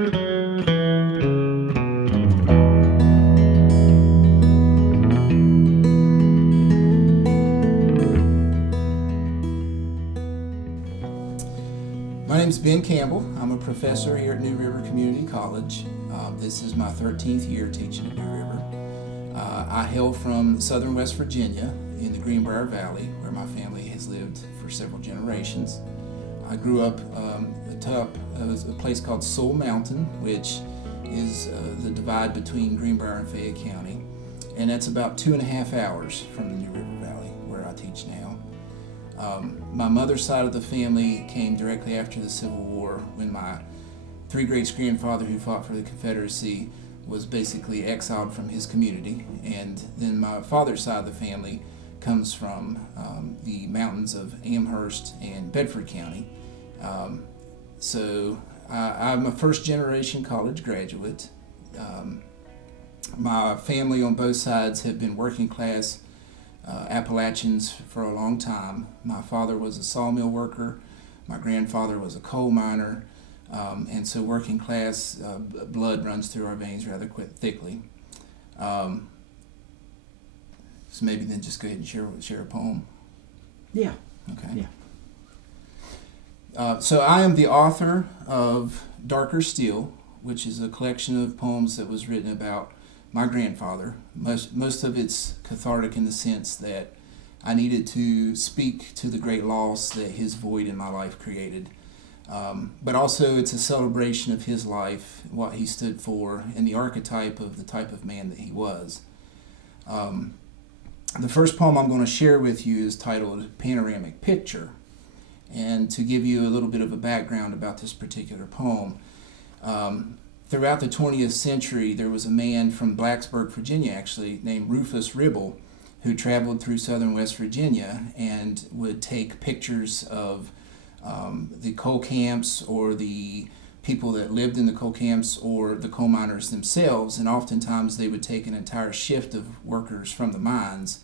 My name's Ben Campbell. I'm a professor here at New River Community College. This is my 13th year teaching at New River. I hail from southern West Virginia in the Greenbrier Valley, where my family has lived for several generations. I grew up atop a place called Soul Mountain, which is the divide between Greenbrier and Fayette County, and that's about 2.5 hours from the New River Valley, where I teach now. My mother's side of the family came directly after the Civil War, when my great-grandfather, who fought for the Confederacy, was basically exiled from his community. And then my father's side of the family comes from the mountains of Amherst and Bedford County. So I'm a first-generation college graduate. My family on both sides have been working class Appalachians for a long time. My father was a sawmill worker. My grandfather was a coal miner. And so working class blood runs through our veins rather thickly. So maybe then just go ahead and share a poem. Yeah. Okay. Yeah. So I am the author of Darker Steel, which is a collection of poems that was written about my grandfather. Most of it's cathartic in the sense that I needed to speak to the great loss that his void in my life created. But also it's a celebration of his life, what he stood for, and the archetype of the type of man that he was. The first poem I'm going to share with you is titled Panoramic Picture. And to give you a little bit of a background about this particular poem, throughout the 20th century, there was a man from Blacksburg, Virginia, actually, named Rufus Ribble, who traveled through southern West Virginia and would take pictures of the coal camps or the people that lived in the coal camps or the coal miners themselves. And oftentimes they would take an entire shift of workers from the mines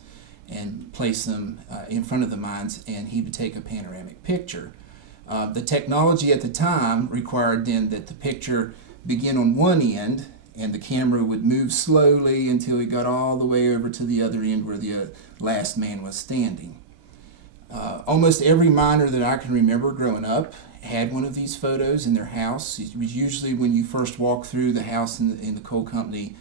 and place them in front of the mines, and he would take a panoramic picture. The technology at the time required then that the picture begin on one end, and the camera would move slowly until it got all the way over to the other end where the last man was standing. Almost every miner that I can remember growing up had one of these photos in their house. It was usually when you first walk through the house in the coal company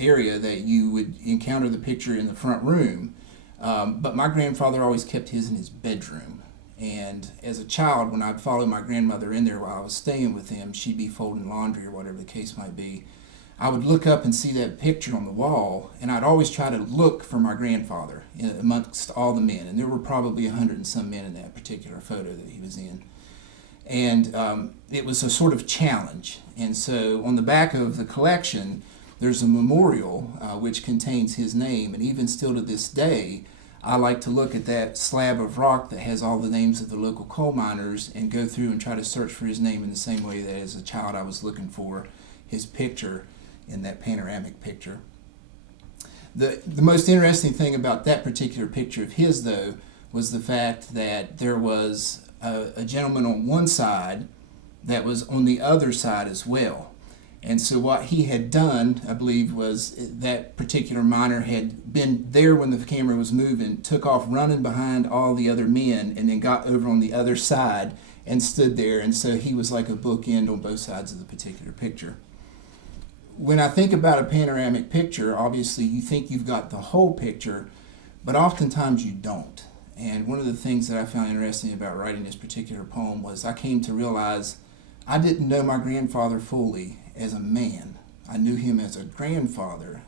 area that you would encounter the picture in the front room. But my grandfather always kept his in his bedroom. And as a child, when I'd follow my grandmother in there while I was staying with him, she'd be folding laundry or whatever the case might be. I would look up and see that picture on the wall, and I'd always try to look for my grandfather amongst all the men. And there were probably 100 and some men in that particular photo that he was in. And it was a sort of challenge. And so on the back of the collection, there's a memorial which contains his name. And even still to this day, I like to look at that slab of rock that has all the names of the local coal miners and go through and try to search for his name in the same way that as a child I was looking for his picture in that panoramic picture. The most interesting thing about that particular picture of his, though, was the fact that there was a gentleman on one side that was on the other side as well. And so what he had done, I believe, was that particular miner had been there when the camera was moving, took off running behind all the other men, and then got over on the other side and stood there. And so he was like a bookend on both sides of the particular picture. When I think about a panoramic picture, obviously you think you've got the whole picture, but oftentimes you don't. And one of the things that I found interesting about writing this particular poem was I came to realize I didn't know my grandfather fully as a man. I knew him as a grandfather,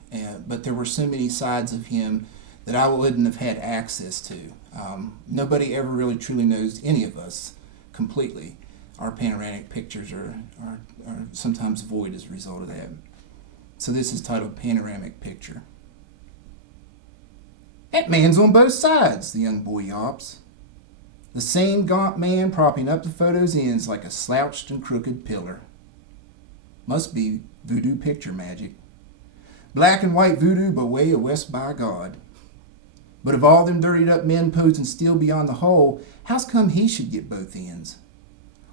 but there were so many sides of him that I wouldn't have had access to. Nobody ever really truly knows any of us completely. Our panoramic pictures are sometimes void as a result of that. So this is titled Panoramic Picture. That man's on both sides, the young boy yawps. The same gaunt man propping up the photo's ends like a slouched and crooked pillar. Must be voodoo picture magic. Black and white voodoo, but way west by God. But of all them dirtied up men posing still beyond the hole, how's come he should get both ends?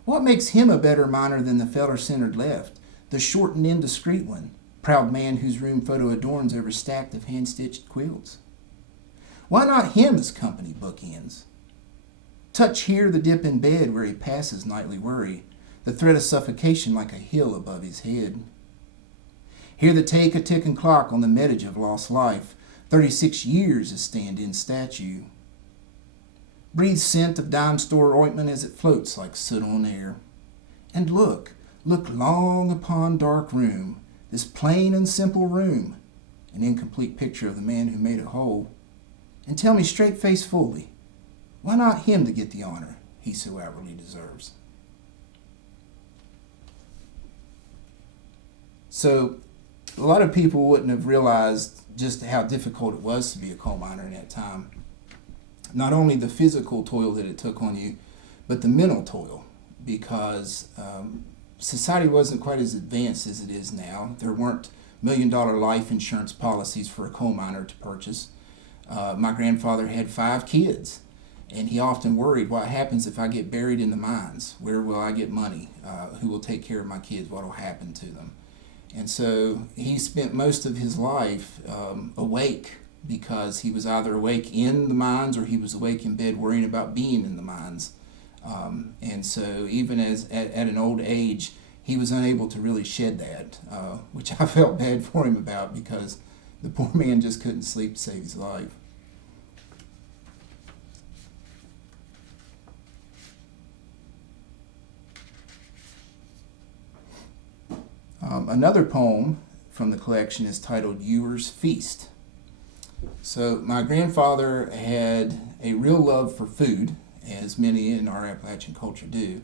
What makes him a better miner than the feller-centered left, the short and indiscreet one, proud man whose room photo adorns every stack of hand-stitched quilts? Why not him as company bookends? Touch here the dip in bed where he passes nightly worry, the threat of suffocation like a hill above his head. Hear the take a ticking clock on the metage of lost life, 36 years as stand in statue. Breathe scent of dime store ointment as it floats like soot on air. And look long upon dark room, this plain and simple room, an incomplete picture of the man who made it whole. And tell me straight-faced fully, why not him to get the honor he so outwardly deserves? So, a lot of people wouldn't have realized just how difficult it was to be a coal miner in that time. Not only the physical toil that it took on you, but the mental toil, because society wasn't quite as advanced as it is now. There weren't $1 million life insurance policies for a coal miner to purchase. My grandfather had 5 kids, and he often worried, what happens if I get buried in the mines? Where will I get money? Who will take care of my kids? What will happen to them? And so he spent most of his life awake, because he was either awake in the mines or he was awake in bed worrying about being in the mines. And so even at an old age, he was unable to really shed that, which I felt bad for him about, because the poor man just couldn't sleep to save his life. Another poem from the collection is titled Ewer's Feast. So my grandfather had a real love for food, as many in our Appalachian culture do.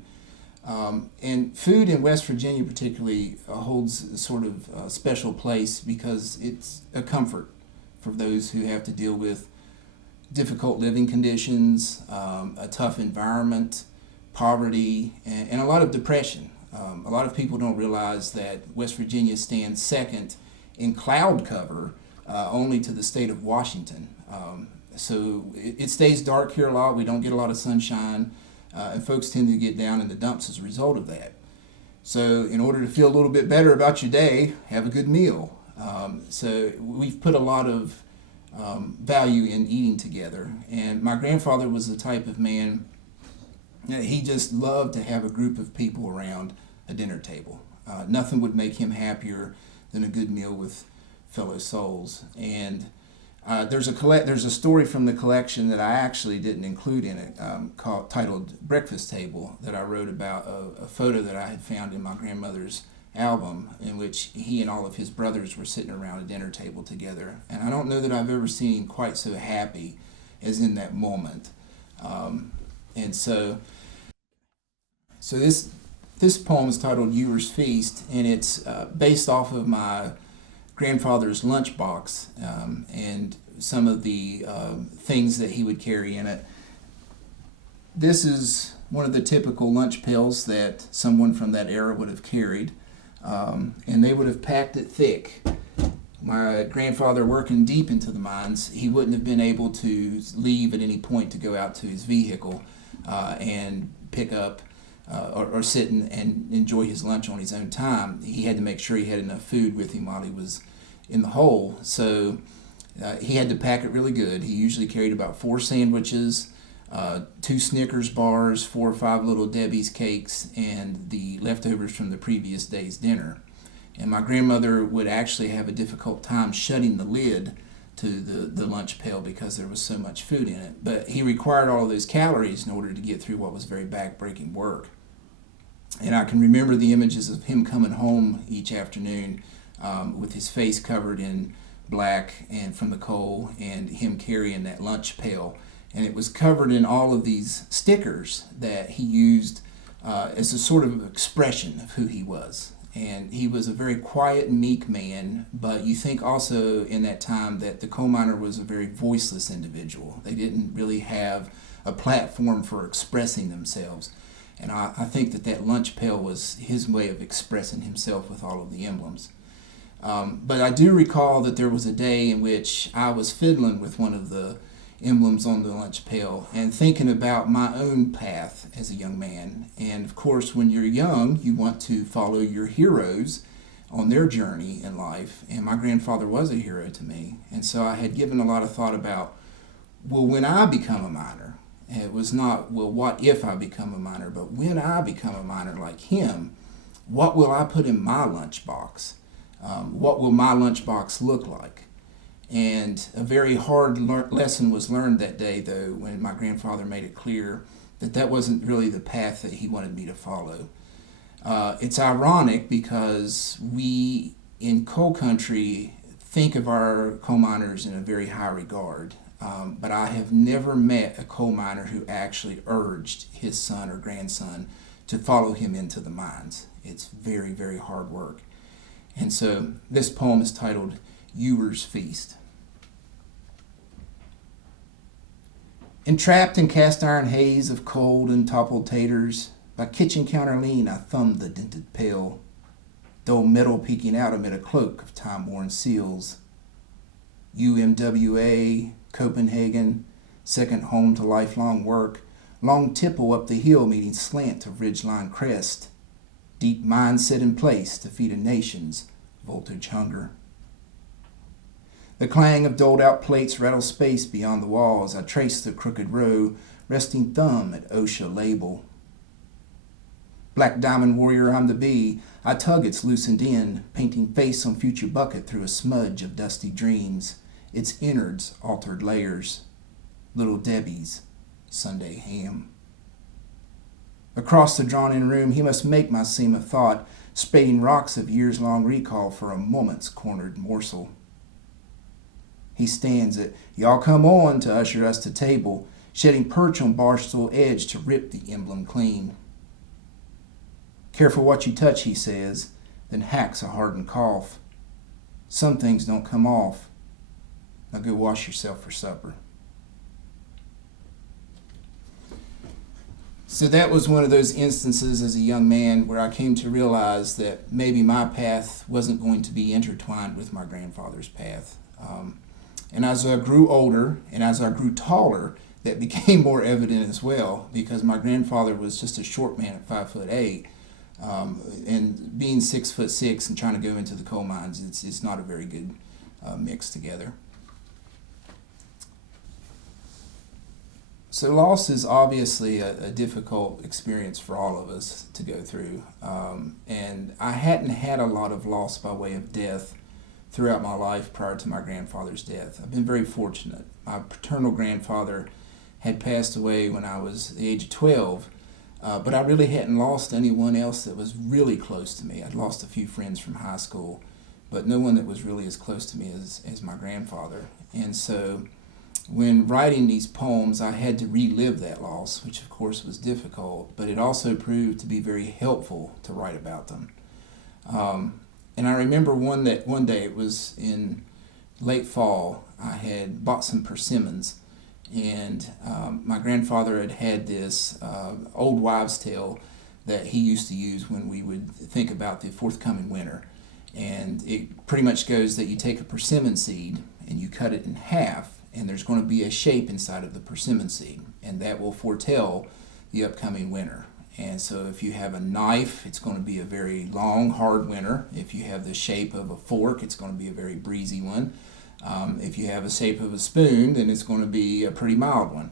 And food in West Virginia particularly holds a sort of special place, because it's a comfort for those who have to deal with difficult living conditions, a tough environment, poverty, and a lot of depression. A lot of people don't realize that West Virginia stands second in cloud cover, only to the state of Washington. So it stays dark here a lot. We don't get a lot of sunshine, and folks tend to get down in the dumps as a result of that. So in order to feel a little bit better about your day, have a good meal. So we've put a lot of value in eating together. And my grandfather was the type of man, he just loved to have a group of people around a dinner table. Nothing would make him happier than a good meal with fellow souls. And there's a story from the collection that I actually didn't include in it, titled Breakfast Table, that I wrote about a photo that I had found in my grandmother's album, in which he and all of his brothers were sitting around a dinner table together. And I don't know that I've ever seen him quite so happy as in that moment. And so this poem is titled Ewer's Feast, and it's based off of my grandfather's lunchbox, and some of the things that he would carry in it. This is one of the typical lunch pails that someone from that era would have carried, and they would have packed it thick. My grandfather, working deep into the mines, he wouldn't have been able to leave at any point to go out to his vehicle and pick up or sit and enjoy his lunch on his own time. He had to make sure he had enough food with him while he was in the hole. So he had to pack it really good. He usually carried about 4 sandwiches, 2 Snickers bars, 4 or 5 Little Debbie's cakes, and the leftovers from the previous day's dinner. And my grandmother would actually have a difficult time shutting the lid to the lunch pail because there was so much food in it. But he required all of those calories in order to get through what was very back-breaking work. And I can remember the images of him coming home each afternoon with his face covered in black and from the coal, and him carrying that lunch pail. And it was covered in all of these stickers that he used as a sort of expression of who he was. And he was a very quiet, meek man, but you think also in that time that the coal miner was a very voiceless individual. They didn't really have a platform for expressing themselves. And I think that lunch pail was his way of expressing himself with all of the emblems. But I do recall that there was a day in which I was fiddling with one of the emblems on the lunch pail and thinking about my own path as a young man. And of course, when you're young, you want to follow your heroes on their journey in life. And my grandfather was a hero to me. And so I had given a lot of thought about, well, when I become a miner, it was not, well, what if I become a miner, but when I become a miner like him, what will I put in my lunchbox? What will my lunchbox look like? And a very hard lesson was learned that day, though, when my grandfather made it clear that that wasn't really the path that he wanted me to follow. It's ironic because we in coal country think of our coal miners in a very high regard, but I have never met a coal miner who actually urged his son or grandson to follow him into the mines. It's very, very hard work. And so this poem is titled Ewer's Feast. Entrapped in cast iron haze of cold and toppled taters, by kitchen counter lean I thumbed the dented pail, dull metal peeking out amid a cloak of time-worn seals. UMWA, Copenhagen, second home to lifelong work, long tipple up the hill meeting slant of ridgeline crest, deep mind set in place to feed a nation's voltage hunger. The clang of doled-out plates rattled space beyond the walls. I traced the crooked row, resting thumb at OSHA label. Black diamond warrior I'm to be, I tug its loosened end, painting face on future bucket through a smudge of dusty dreams, its innards altered layers. Little Debbie's Sunday ham. Across the drawn-in room, he must make my seam of thought, spading rocks of years-long recall for a moment's cornered morsel. He stands at "Y'all come on" to usher us to table, shedding perch on barstool edge to rip the emblem clean. Careful what you touch, he says, then hacks a hardened cough. Some things don't come off. Now go wash yourself for supper. So that was one of those instances as a young man where I came to realize that maybe my path wasn't going to be intertwined with my grandfather's path. And as I grew older and as I grew taller, that became more evident as well, because my grandfather was just a short man at 5'8", and being 6'6" and trying to go into the coal mines, it's not a very good mix together. So loss is obviously a difficult experience for all of us to go through, and I hadn't had a lot of loss by way of death throughout my life prior to my grandfather's death. I've been very fortunate. My paternal grandfather had passed away when I was the age of 12, but I really hadn't lost anyone else that was really close to me. I'd lost a few friends from high school, but no one that was really as close to me as my grandfather. And so when writing these poems, I had to relive that loss, which of course was difficult, but it also proved to be very helpful to write about them. And I remember one day, it was in late fall, I had bought some persimmons, and my grandfather had this old wives' tale that he used to use when we would think about the forthcoming winter. And it pretty much goes that you take a persimmon seed and you cut it in half, and there's going to be a shape inside of the persimmon seed, and that will foretell the upcoming winter. And so if you have a knife, it's going to be a very long, hard winter. If you have the shape of a fork, it's going to be a very breezy one. If you have a shape of a spoon, then it's going to be a pretty mild one.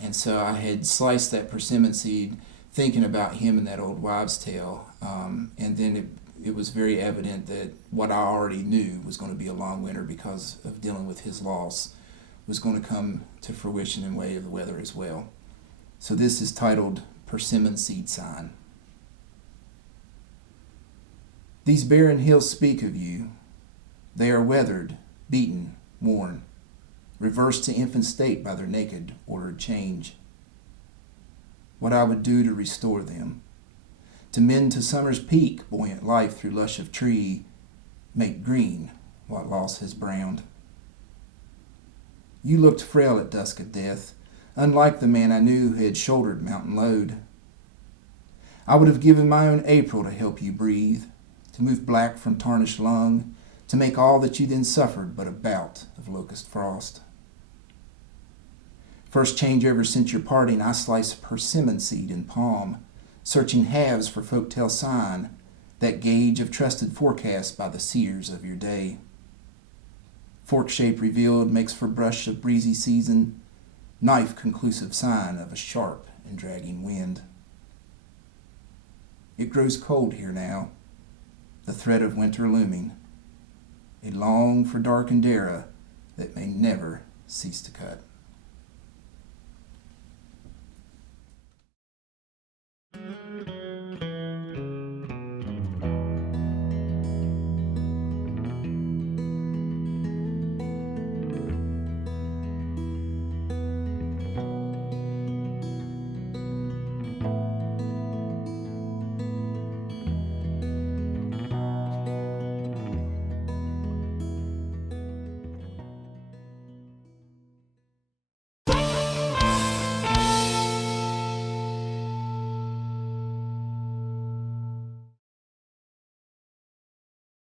And so I had sliced that persimmon seed thinking about him and that old wives' tale, and then it was very evident that what I already knew was going to be a long winter because of dealing with his loss was going to come to fruition in way of the weather as well. So this is titled Persimmon Seed Sign. These barren hills speak of you. They are weathered, beaten, worn, reversed to infant state by their naked, ordered change. What I would do to restore them, to mend to summer's peak buoyant life through lush of tree, make green what loss has browned. You looked frail at dusk of death, unlike the man I knew who had shouldered mountain load. I would have given my own April to help you breathe, to move black from tarnished lung, to make all that you then suffered but a bout of locust frost. First changeover since your parting, I slice persimmon seed in palm, searching halves for folktale sign, that gauge of trusted forecast by the seers of your day. Fork shape revealed makes for brush of breezy season, knife conclusive sign of a sharp and dragging wind. It grows cold here now, the threat of winter looming, a long for darkened era that may never cease to cut.